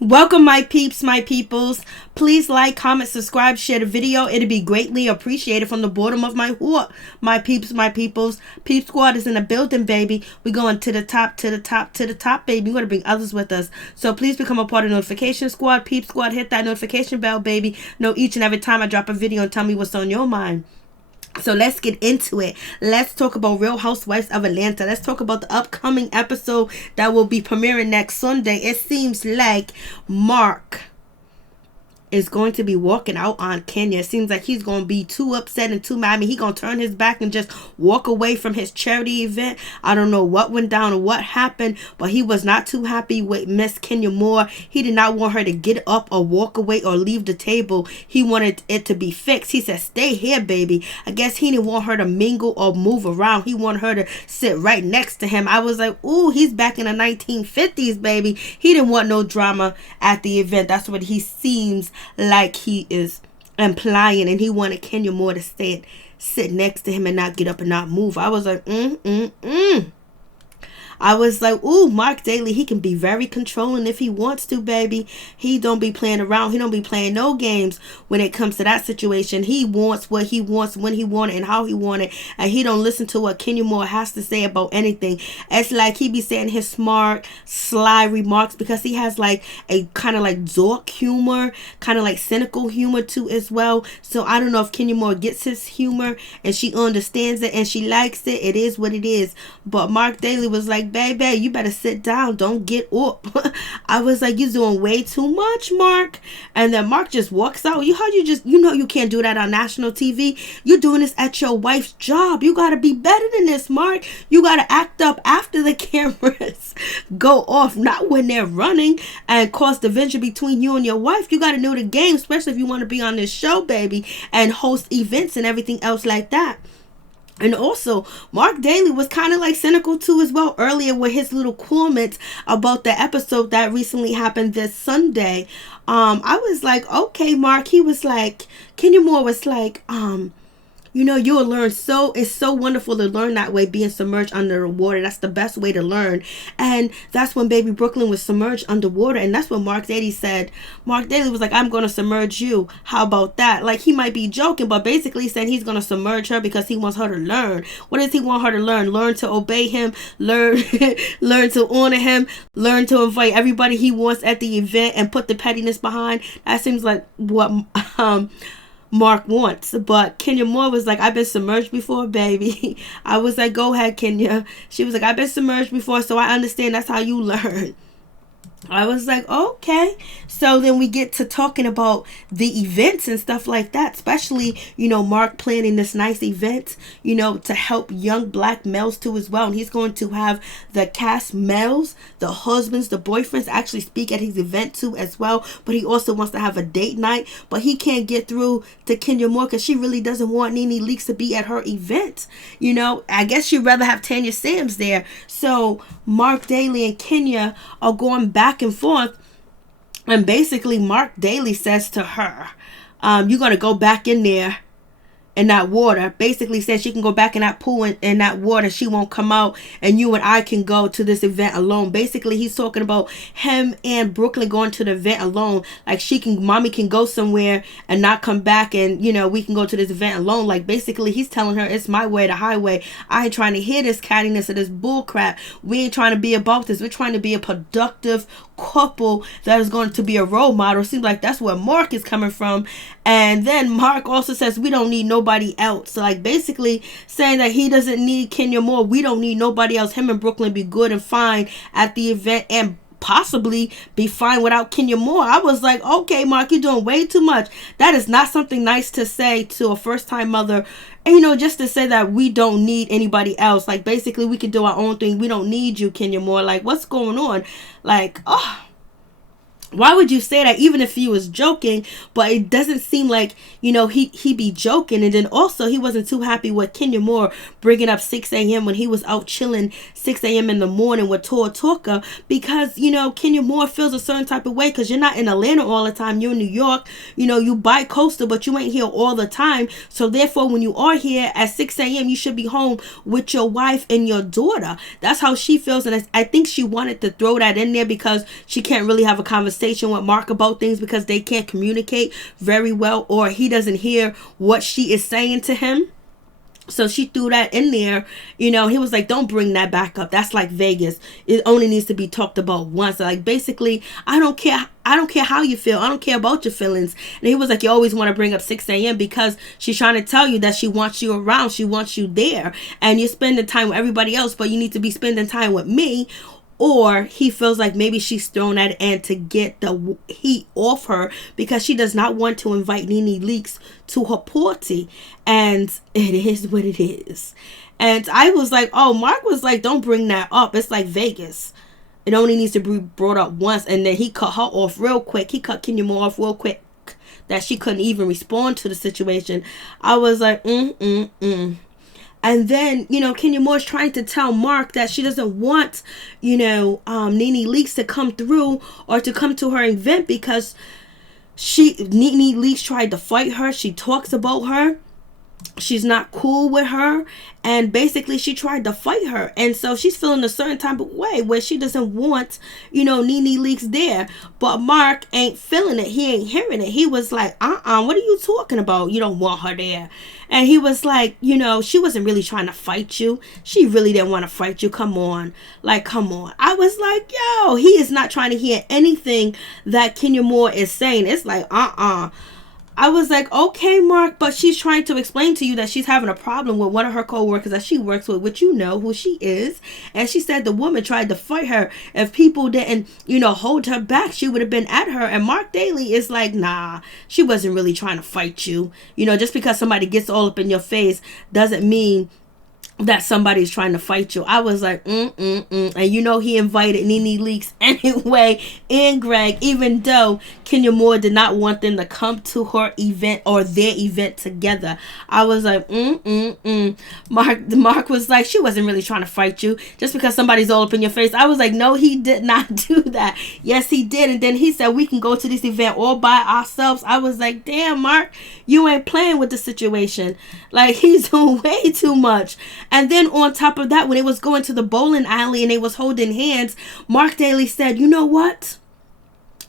Welcome, my peeps, my peoples. Please like, comment, subscribe, share the video. It'd be greatly appreciated from the bottom of my heart. My peeps, my peoples. Peep Squad is in the building, baby. We're going to the top, to the top, to the top, baby. We're going to bring others with us. So please become a part of Notification Squad. Peep Squad, hit that notification bell, baby. Know each and every time I drop a video and tell me what's on your mind. So let's get into it. Let's talk about Real Housewives of Atlanta. Let's talk about the upcoming episode that will be premiering next Sunday. It seems like Marc is going to be walking out on Kenya. It seems like he's going to be too upset and too mad. I mean, he's going to turn his back and just walk away from his charity event. I don't know what went down or what happened, but he was not too happy with Miss Kenya Moore. He did not want her to get up or walk away or leave the table. He wanted it to be fixed. He said, stay here, baby. I guess he didn't want her to mingle or move around. He wanted her to sit right next to him. I was like, ooh, he's back in the 1950s, baby. He didn't want no drama at the event. That's what he seems like he is implying, and he wanted Kenya Moore to sit next to him and not get up and not move. I was like, I was like, ooh, Marc Daly, he can be very controlling if he wants to, baby. He don't be playing around. He don't be playing no games when it comes to that situation. He wants what he wants, when he want it, and how he want it. And he don't listen to what Kenya Moore has to say about anything. It's like he be saying his smart, sly remarks because he has like a kind of like dork humor, kind of like cynical humor too as well. So I don't know if Kenya Moore gets his humor and she understands it and she likes it. It is what it is. But Marc Daly was like, baby, you better sit down. Don't get up. I was like, you're doing way too much, Marc. And then Marc just walks out. You know you can't do that on national TV. You're doing this at your wife's job. You got to be better than this, Marc. You got to act up after the cameras go off, not when they're running and cause division between you and your wife. You got to know the game, especially if you want to be on this show, baby, and host events and everything else like that. And also, Marc Daly was kind of like cynical too as well earlier with his little comments about the episode that recently happened this Sunday. I was like, okay, Marc. He was like, Kenya Moore was like, you know, you'll learn it's so wonderful to learn that way, being submerged under the water. That's the best way to learn. And that's when baby Brooklyn was submerged underwater. And that's what Marc Daly said. Marc Daly was like, I'm going to submerge you. How about that? Like, he might be joking, but basically saying he's going to submerge her because he wants her to learn. What does he want her to learn? Learn to obey him, learn to honor him, learn to invite everybody he wants at the event and put the pettiness behind. That seems like what Marc wants. But Kenya Moore was like, I've been submerged before, baby. I was like, go ahead, Kenya. She was like, I've been submerged before, so I understand that's how you learn. I was like, okay. So then we get to talking about the events and stuff like that, especially, you know, Marc planning this nice event, you know, to help young black males too as well. And he's going to have the cast males, the husbands, the boyfriends actually speak at his event too as well. But he also wants to have a date night, but he can't get through to Kenya Moore because she really doesn't want Nene Leakes to be at her event. You know, I guess she'd rather have Tanya Sams there. So Marc Daly and Kenya are going back and forth, and basically Marc Daly says to her, you're going to go back in there in that water. Basically says she can go back in that pool in that water. She won't come out, and you and I can go to this event alone. Basically, he's talking about him and Brooklyn going to the event alone. Like, mommy can go somewhere and not come back, and, you know, we can go to this event alone. Like, basically, he's telling her it's my way, the highway. I ain't trying to hear this cattiness or this bull crap. We ain't trying to be about this. We're trying to be a productive couple that is going to be a role model. Seems like that's where Marc is coming from. And then Marc also says we don't need nobody else. So, like, basically saying that he doesn't need Kenya Moore. We don't need nobody else. Him and Brooklyn be good and fine at the event and possibly be fine without Kenya Moore. I was like, okay, Marc, you're doing way too much. That is not something nice to say to a first-time mother. And, you know, just to say that we don't need anybody else. Like, basically, we can do our own thing. We don't need you, Kenya Moore. Like, what's going on? Like, oh, why would you say that, even if he was joking? But it doesn't seem like, you know, he be joking. And then also, he wasn't too happy with Kenya Moore bringing up 6 a.m. when he was out chilling 6 a.m. in the morning with Tor Talker, because, you know, Kenya Moore feels a certain type of way because you're not in Atlanta all the time. You're in New York. You know, you bi-coastal, but you ain't here all the time. So therefore, when you are here at 6 a.m., you should be home with your wife and your daughter. That's how she feels. And I think she wanted to throw that in there because she can't really have a conversation conversation with Marc about things because they can't communicate very well, or he doesn't hear what she is saying to him. So she threw that in there. He was like, don't bring that back up. That's like Vegas. It only needs to be talked about once. Like, basically, I don't care how you feel. I don't care about your feelings. And he was like, you always want to bring up 6 a.m. because she's trying to tell you that she wants you around. She wants you there. And you're spending time with everybody else, but you need to be spending time with me. Or he feels like maybe she's thrown that in to get the heat off her because she does not want to invite Nene Leakes to her party. And it is what it is. And I was like, oh, Marc was like, don't bring that up. It's like Vegas. It only needs to be brought up once. And then he cut her off real quick. He cut Kenya Moore off real quick that she couldn't even respond to the situation. I was like, And then, Kenya Moore's trying to tell Marc that she doesn't want, Nene Leakes to come through or to come to her event because Nene Leakes tried to fight her. She talks about her. She's not cool with her. And basically she tried to fight her. And so she's feeling a certain type of way where she doesn't want, Nene Leakes there. But Marc ain't feeling it. He ain't hearing it. He was like, what are you talking about? You don't want her there. And he was like, she wasn't really trying to fight you. She really didn't want to fight you. Come on. Like, come on. I was like, yo, he is not trying to hear anything that Kenya Moore is saying. It's like, I was like, okay, Marc, but she's trying to explain to you that she's having a problem with one of her co-workers that she works with, which you know who she is. And she said the woman tried to fight her. If people didn't, hold her back, she would have been at her. And Marc Daly is like, nah, she wasn't really trying to fight you. Just because somebody gets all up in your face doesn't mean that somebody's trying to fight you. I was like, And he invited Nene Leakes anyway and Greg, even though Kenya Moore did not want them to come to her event or their event together. I was like, Marc was like, she wasn't really trying to fight you just because somebody's all up in your face. I was like, no, he did not do that. Yes, he did. And then he said, we can go to this event all by ourselves. I was like, damn, Marc, you ain't playing with the situation. Like, he's doing way too much. And then on top of that, when they was going to the bowling alley and they was holding hands, Marc Daly said, you know what?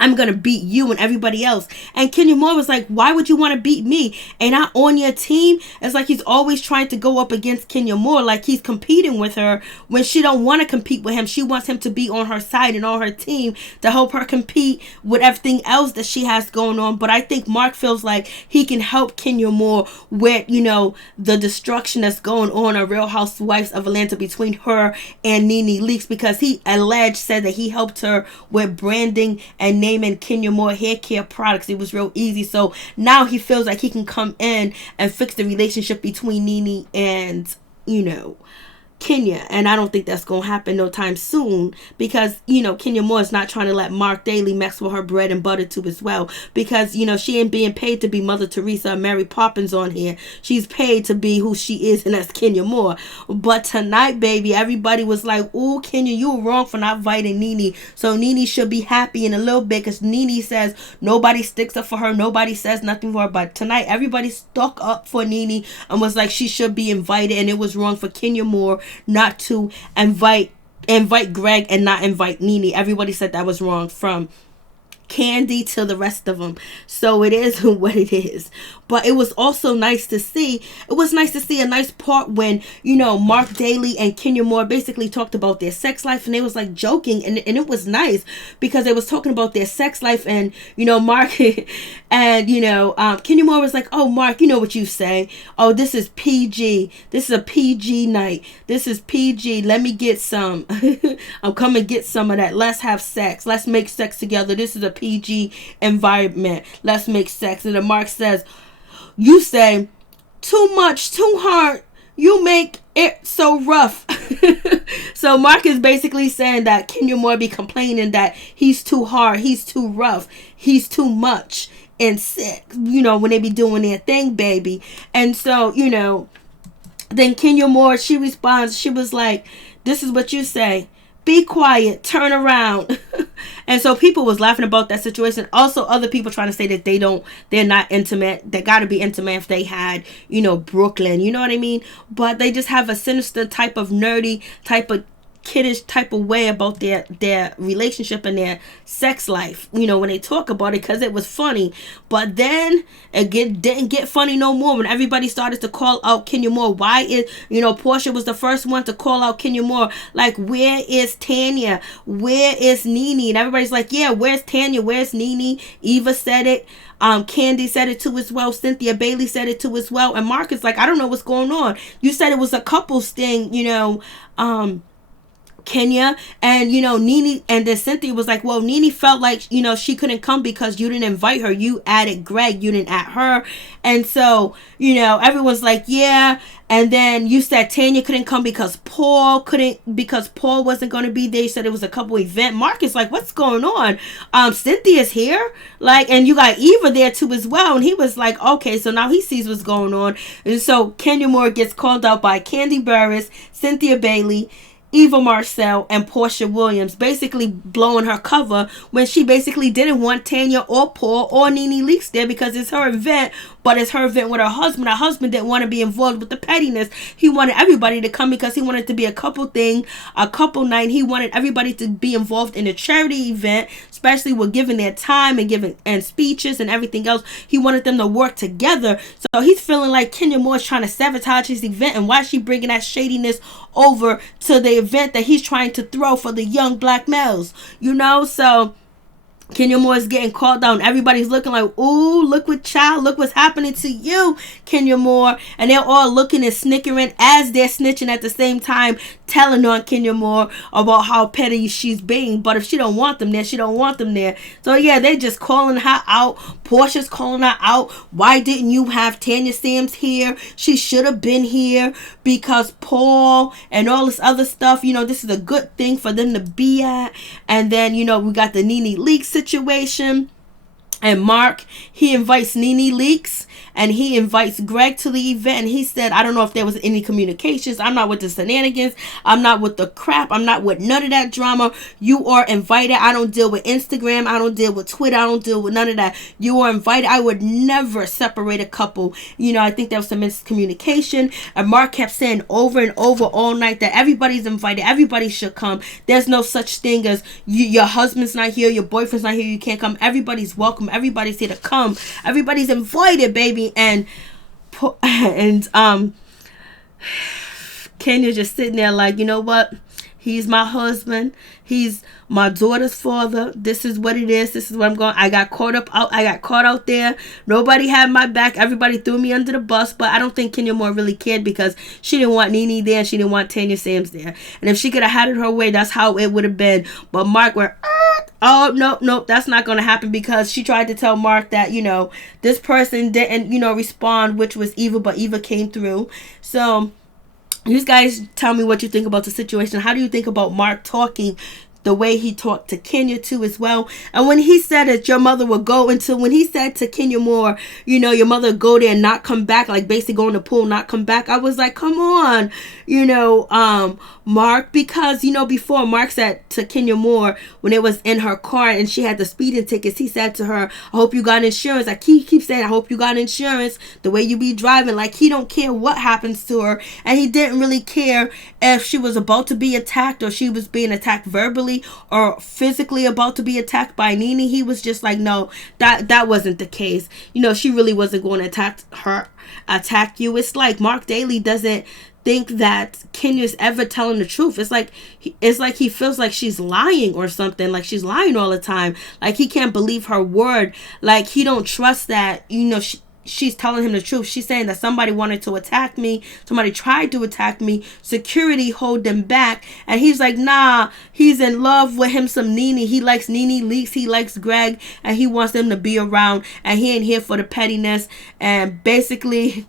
I'm going to beat you and everybody else. And Kenya Moore was like, why would you want to beat me? Ain't I on your team? It's like he's always trying to go up against Kenya Moore, like he's competing with her when she don't want to compete with him. She wants him to be on her side and on her team to help her compete with everything else that she has going on. But I think Marc feels like he can help Kenya Moore with, the destruction that's going on Real Housewives of Atlanta between her and Nene Leakes, because he said that he helped her with branding and naming Kenya Moore hair care products. It was real easy. So now he feels like he can come in and fix the relationship between Nene and, Kenya. And I don't think that's going to happen no time soon because, Kenya Moore is not trying to let Marc Daly mess with her bread and butter too as well because, she ain't being paid to be Mother Teresa or Mary Poppins on here. She's paid to be who she is, and that's Kenya Moore. But tonight, baby, everybody was like, ooh, Kenya, you were wrong for not inviting Nene. So Nene should be happy in a little bit because Nene says nobody sticks up for her. Nobody says nothing for her. But tonight, everybody stuck up for Nene and was like, she should be invited. And it was wrong for Kenya Moore not to invite Greg and not invite Nene. Everybody said that was wrong, from Kandi to the rest of them. So it is what it is. But it was also nice to see. It was nice to see a nice part when, Marc Daly and Kenya Moore basically talked about their sex life, and they was like joking, and it was nice because they was talking about their sex life, and Marc and Kenya Moore was like, oh, Marc, you know what you say, oh, this is PG, this is a PG night, this is PG, let me get some. I'm coming to get some of that. Let's have sex, let's make sex together, this is a PG environment, let's make sex. And then Marc says, you say too much, too hard, you make it so rough. So Marc is basically saying that Kenya Moore be complaining that he's too hard, he's too rough, he's too much and sick, when they be doing their thing, baby. And so, then Kenya Moore, she responds, she was like, this is what you say, be quiet, turn around. And so people was laughing about that situation. Also, other people trying to say that they're not intimate. They got to be intimate if they had, Brooklyn. You know what I mean? But they just have a sinister type of nerdy type of kiddish type of way about their relationship and their sex life, you know, when they talk about it, because it was funny. But then it didn't get funny no more when everybody started to call out Kenya Moore. Why is, you know, Porsha was the first one to call out Kenya Moore, like, where is Tanya, where is Nene? And everybody's like, yeah, where's Tanya, where's Nene? Eva said it, Kandi said it too as well, Cynthia Bailey said it too as well, and Mark is like, I don't know what's going on. You said it was a couples thing, you know, Kenya, and, you know, Nene, and then Cynthia was like, well, Nene felt like, you know, she couldn't come because you didn't invite her, you added Greg, you didn't add her. And so, you know, everyone's like, yeah. And then you said Tanya couldn't come because Paul wasn't going to be there. You said it was a couple event. Mark is like, what's going on? Cynthia's here, like, and you got Eva there too as well. And he was like, okay, so now he sees what's going on. And so Kenya Moore gets called out by Kandi Burruss, Cynthia Bailey, Eva Marcel, and Porsha Williams, basically blowing her cover when she basically didn't want Tanya or Paul or Nene Leakes there because it's her event, but it's her event with her husband. Her husband didn't want to be involved with the pettiness. He wanted everybody to come because he wanted it to be a couple thing, a couple night. He wanted everybody to be involved in a charity event, especially with giving their time and giving and speeches and everything else. He wanted them to work together. So he's feeling like Kenya Moore is trying to sabotage his event, and why is she bringing that shadiness over to the event that he's trying to throw for the young black males, you know? So Kenya Moore is getting called down. Everybody's looking like, ooh, look what's happening to you, Kenya Moore. And they're all looking and snickering as they're snitching at the same time, telling on Kenya Moore about how petty she's being. But if she don't want them there, she don't want them there. So yeah, they're just calling her out. Porsha's calling her out. Why didn't you have Tanya Sams here? She should have been here because Paul and all this other stuff. You know, this is a good thing for them to be at. And then, you know, we got the Nene Leakes situation. And Mark, he invites Nene Leakes and he invites Greg to the event. And he said, I don't know if there was any communications. I'm not with the shenanigans. I'm not with the crap. I'm not with none of that drama. You are invited. I don't deal with Instagram. I don't deal with Twitter. I don't deal with none of that. You are invited. I would never separate a couple. You know, I think there was some miscommunication. And Mark kept saying over and over all night that everybody's invited. Everybody should come. There's no such thing as your husband's not here. Your boyfriend's not here. You can't come. Everybody's welcome. Everybody's here to come. Everybody's invited, baby. And Kenya's just sitting there like, you know what? He's my husband. He's my daughter's father. This is what it is. This is what I'm going. I got caught out there. Nobody had my back. Everybody threw me under the bus. But I don't think Kenya Moore really cared because she didn't want Nene there. She didn't want Tanya Sams there. And if she could have had it her way, that's how it would have been. But Mark went, oh, no, that's not going to happen, because she tried to tell Mark that, you know, this person didn't, you know, respond, which was Eva, but Eva came through. So you guys tell me what you think about the situation. How do you think about Mark talking the way he talked to Kenya too as well? And when he said that your mother would go into, when he said to Kenya Moore, you know, your mother would go there and not come back, like basically go in the pool, not come back, I was like, come on, you know, Mark, because, you know, before Mark said to Kenya Moore when it was in her car and she had the speeding tickets, he said to her, I hope you got insurance. Like he keeps saying, I hope you got insurance, the way you be driving. Like he don't care what happens to her, and he didn't really care if she was about to be attacked or she was being attacked verbally or physically about to be attacked by Nene. He was just like, no, that wasn't the case. You know, she really wasn't going to attack you. It's like Marc Daly doesn't think that Kenya's ever telling the truth. It's like he feels like she's lying or something, like she's lying all the time. Like he can't believe her word. Like he don't trust that, you know, she's telling him the truth. She's saying that somebody wanted to attack me. Somebody tried to attack me. Security hold them back. And he's like, nah, he's in love with him some Nene. He likes Nene Leakes. He likes Greg. And he wants them to be around. And he ain't here for the pettiness. And basically,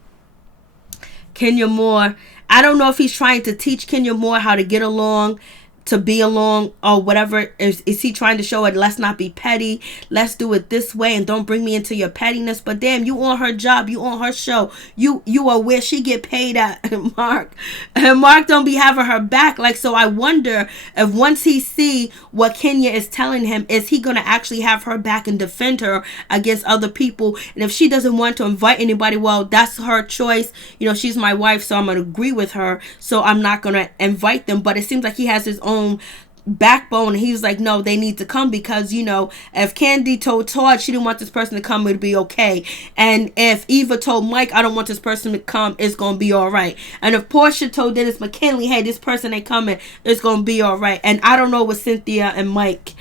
Kenya Moore, I don't know if he's trying to teach Kenya Moore how to get along to be along or whatever? Is he trying to show it, let's not be petty, let's do it this way and don't bring me into your pettiness? But damn, you on her job, you on her show, you are where she get paid at. Marc, and Marc don't be having her back. Like, so I wonder if once he see what Kenya is telling him, is he gonna actually have her back and defend her against other people? And if she doesn't want to invite anybody, well, that's her choice. You know, she's my wife, so I'm gonna agree with her, so I'm not gonna invite them. But it seems like he has his own backbone, and he's like, no, they need to come, because, you know, if Kandi told Todd she didn't want this person to come, it'd be okay. And if Eva told Mike, I don't want this person to come, it's gonna be all right. And if Porsha told Dennis McKinley, hey, this person ain't coming, it's gonna be all right. And I don't know with Cynthia and Mike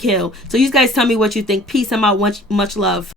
Hill. So you guys tell me what you think. Peace. I'm out. Much love.